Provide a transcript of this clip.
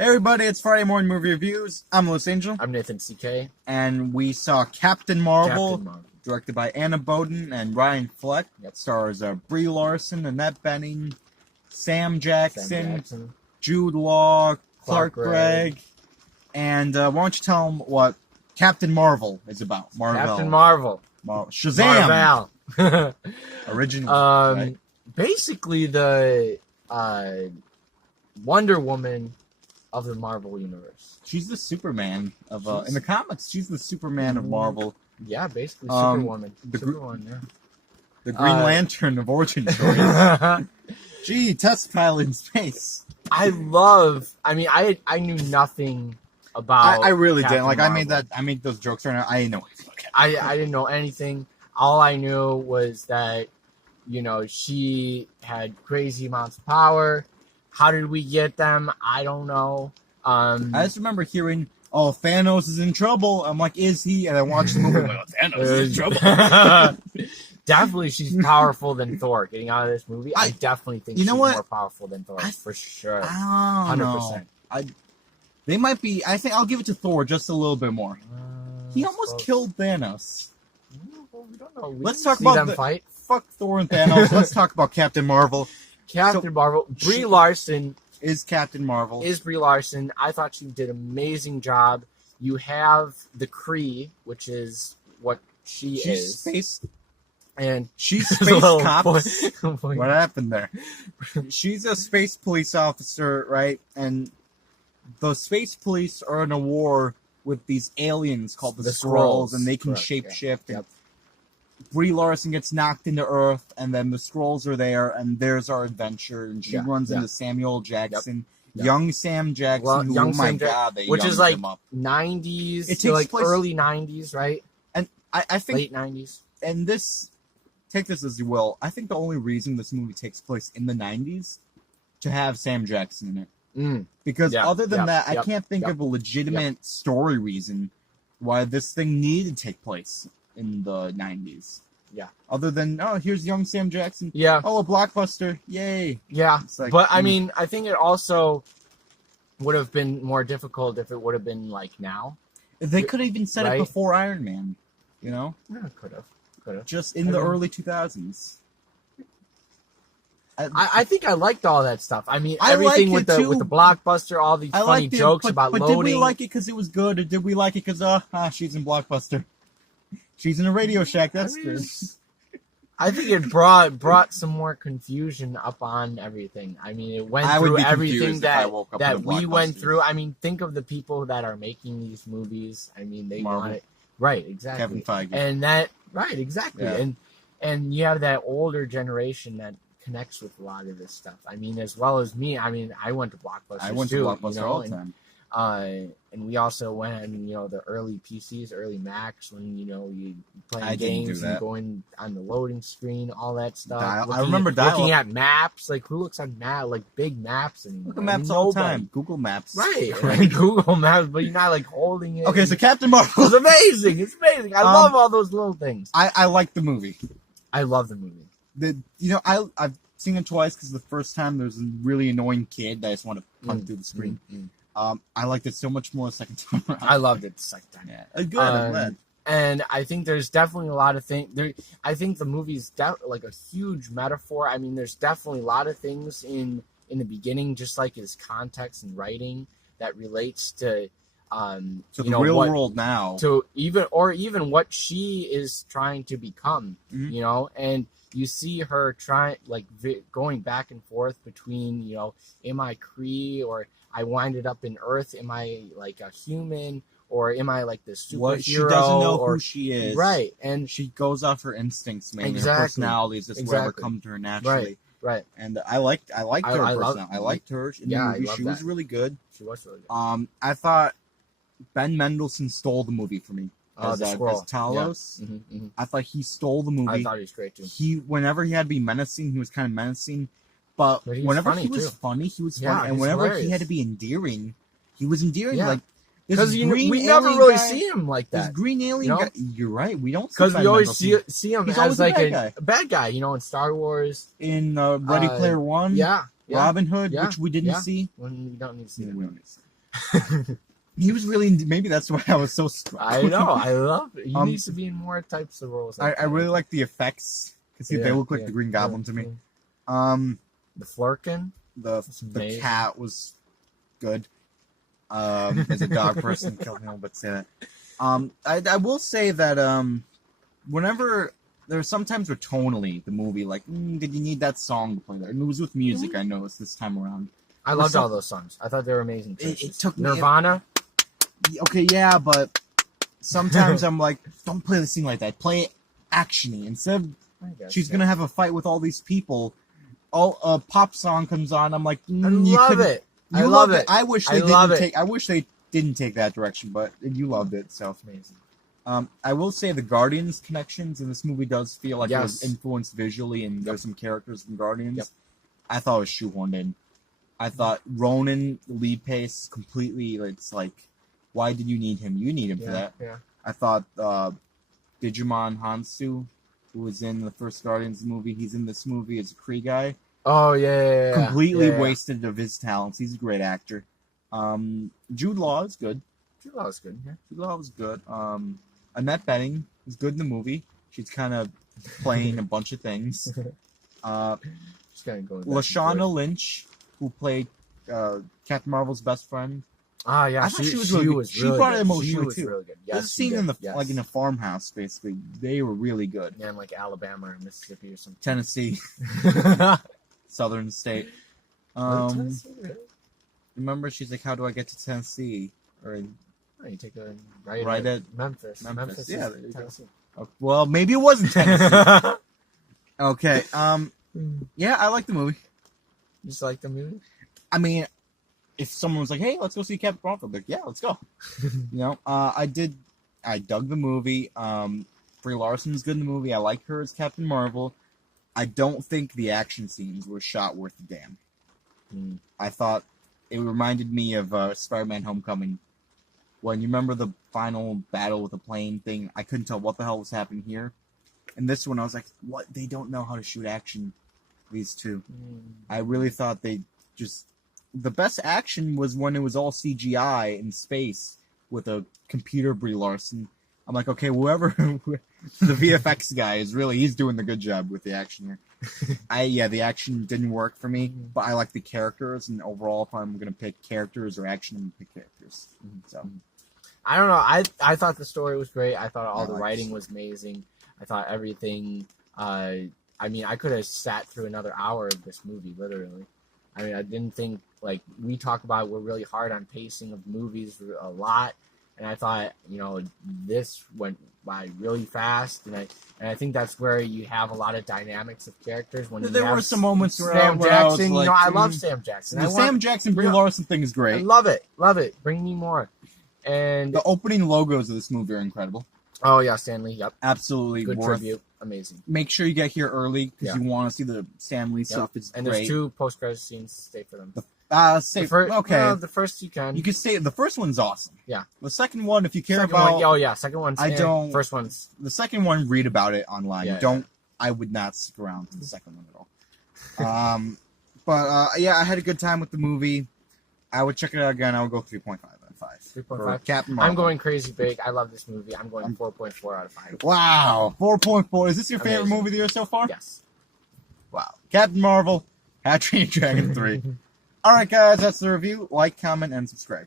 Hey everybody, it's Friday Morning Movie Reviews. I'm Los Angel. I'm Nathan CK. And we saw Captain Marvel, Captain Marvel. directed by Anna Boden and Ryan Fleck. That stars Brie Larson, Annette Bening, Sam Jackson, Jude Law, Clark Gregg. And why don't you tell them what Captain Marvel is about? Captain Marvel. Shazam! Marvel. Original. Right? Basically the Wonder Woman of the Marvel Universe. She's the Superman of in the comics. She's the Superman of Marvel. Yeah, basically Superwoman. The Green Lantern of origin stories. Gee, test pilot in space. I mean, I knew nothing about. I really Captain didn't. Like, Marvel. I made those jokes right now. I didn't know anything about Captain I didn't know anything. All I knew was that, you know, she had crazy amounts of power. How did we get them? I don't know. I just remember hearing, "Oh, Thanos is in trouble." I'm like, "Is he?" And I watched the movie. I'm like, "Oh, Thanos is in trouble." Definitely, she's powerful than Thor. Getting out of this movie, I definitely think she's more powerful than Thor for sure. 100%. They might be. I think I'll give it to Thor just a little bit more. He almost killed Thanos. We don't know. Let's talk about them fight. Fuck Thor and Thanos. Let's talk about Captain Marvel. Captain Marvel. Brie Larson is Captain Marvel. Brie Larson. I thought she did an amazing job. You have the Kree, which is what she's space. And she's space cops. What happened there? She's a space police officer, right? And the space police are in a war with these aliens called the Skrulls, and they can shapeshift. Yep. Brie Larson gets knocked into Earth, and then the Skrulls are there, and there's our adventure. And she runs into Samuel Jackson, young Sam Jackson. God, they which is like him up. 90s, it takes like place, early 90s, right? And I think late 90s. And this, take this as you will, I think the only reason this movie takes place in the 90s to have Sam Jackson in it. Because other than that, I can't think of a legitimate story reason why this thing needed to take place in the 90s. Yeah. Other than, oh, here's young Sam Jackson. Yeah. Oh, a blockbuster. Yay. Yeah. Like, but, I mean, I think it also would have been more difficult if it would have been, like, now. They could have even said it before Iron Man, you know? Yeah, could have. Just in the early 2000s. I think I liked all that stuff. I mean, everything with the blockbuster, all these funny jokes about loading. But did we like it because it was good, or did we like it because she's in Blockbuster? She's in a Radio Shack. That's good. I think it brought some more confusion up on everything. I mean, it went through everything that we went through. I mean, think of the people that are making these movies. I mean, they want it exactly. Kevin Feige. And that exactly. Yeah. And you have that older generation that connects with a lot of this stuff. I mean, as well as me. I mean, I went to Blockbuster. I went to Blockbuster all the time. And we also went on, you know, the early PCs, early Macs, when, you know, you playing games and going on the loading screen, all that stuff. I remember looking at maps. Like, who looks at like big maps anymore? Look at maps all the time. Google Maps. Right. Google Maps, but you're not like holding it. Okay, so Captain Marvel. It's amazing. It's amazing. I love all those little things. I like the movie. I love the movie. I've seen it twice because the first time there was a really annoying kid that I just want to punt through the screen. I liked it so much more the second time around. I loved it the second time. Yeah, good. I'm glad. And I think there's definitely a lot of things. I think the movie's like a huge metaphor. I mean, there's definitely a lot of things in the beginning, just like his context and writing, that relates to the real world now. To even what she is trying to become, you know, and you see her going back and forth between, you know, am I Kree, or I winded up in Earth? Am I like a human, or am I like this superhero? She doesn't know who she is, right? And she goes off her instincts, man. Her personality is just whatever comes to her naturally, right? And I liked her personality. I liked her in the movie. She was really good. She was really good. I thought Ben Mendelsohn stole the movie for me. As Talos. Yeah. I thought he stole the movie. I thought he was great too. Whenever he had to be menacing, he was kind of menacing. But whenever he was funny, he was funny. And whenever he had to be endearing, he was endearing. Yeah. Like, because we never really see him like that. This green alien guy, you're right. We don't, because we always see him as like a bad guy. You know, in Star Wars, in Ready Player One, Robin Hood, which we didn't see. When we don't need to see that. He was really, maybe that's why I was so struck. I know, I love it. He needs to be in more types of roles. I really like the effects, because they look like the Green Goblin to me. The Flerken? The cat was good. As a dog person, can't help but say that. I will say that whenever there's sometimes where tonally the movie like did you need that song to play there? And it was with music. I noticed this time around. I loved all those songs. I thought they were amazing. It took Nirvana. Okay, yeah, but sometimes I'm like, don't play the scene like that. Play it actiony instead. She's gonna have a fight with all these people. A pop song comes on. I'm like, I love it. I love it. I wish they didn't take. I wish they didn't take that direction, but you loved it, so it's amazing. I will say the Guardians connections in this movie does feel like it was influenced visually, and there's some characters from Guardians. Yep. I thought it was shoehorned in. I thought Ronan, the lead pace, completely. It's like, why did you need him? You need him for that. Yeah. I thought Digimon Hansu, who was in the first Guardians movie, he's in this movie as a Kree guy. Oh yeah. Completely wasted of his talents. He's a great actor. Jude Law is good. Jude Law is good. Yeah. Jude Law was good. Annette Bening is good in the movie. She's kind of playing a bunch of things. Just gonna go. Lashana Lynch, who played Captain Marvel's best friend. Ah, yeah, I thought she was really good. She brought it emotionally too. Really good. Yes, there's a scene in like in a farmhouse, basically. They were really good. Yeah, in like Alabama or Mississippi or something. Tennessee, Southern state. Tennessee, really? Remember, she's like, "How do I get to Tennessee?" Or you take a right at Memphis. Memphis. Yeah, there you Tennessee. Go. Well, maybe it wasn't Tennessee. Okay. Yeah, I like the movie. You just like the movie? I mean, if someone was like, "Hey, let's go see Captain Marvel," I'd be like, "Yeah, let's go." I dug the movie. Brie Larson's good in the movie. I like her as Captain Marvel. I don't think the action scenes were shot worth a damn. I thought it reminded me of Spider-Man: Homecoming. When you remember the final battle with the plane thing, I couldn't tell what the hell was happening here. And this one, I was like, "What? They don't know how to shoot action." These two, I really thought they just. The best action was when it was all CGI in space with a computer Brie Larson. I'm like, okay, whoever the VFX guy is he's doing the good job with the action here. The action didn't work for me, but I like the characters, and overall, if I'm gonna pick characters or action, I'm gonna pick characters. So I don't know. I thought the story was great. I thought all the writing was amazing. I thought everything. I mean, I could have sat through another hour of this movie, literally. I mean, I didn't think, like, we talk about, we're really hard on pacing of movies a lot, and I thought, this went by really fast, and I think that's where you have a lot of dynamics of characters. When there were some moments where Sam Jackson, I was like, I love Sam Jackson. The Sam Jackson Brie Larson thing is great. I love it. Bring me more. And the opening logos of this movie are incredible. Oh yeah, Stan Lee. Yep, absolutely good tribute. Amazing. Make sure you get here early because you want to see the Stan Lee stuff. It's and great. There's 2 post-credit scenes. Stay for them. Okay. The first you can. You can stay. The first one's awesome. Yeah. The second one, if you care second about. One, second one's. I don't. First one's. The second one, read about it online. Yeah, I would not stick around for the second one at all. But I had a good time with the movie. I would check it out again. I would go 3.5 out of 5. 3.5. Captain Marvel. I'm going crazy big. I love this movie. I'm going 4.4 out of 5. Wow, 4.4. Is this your favorite movie of the year so far? Yes. Wow. Captain Marvel, How to Train Your Dragon 3. All right, guys, that's the review. Like, comment, and subscribe.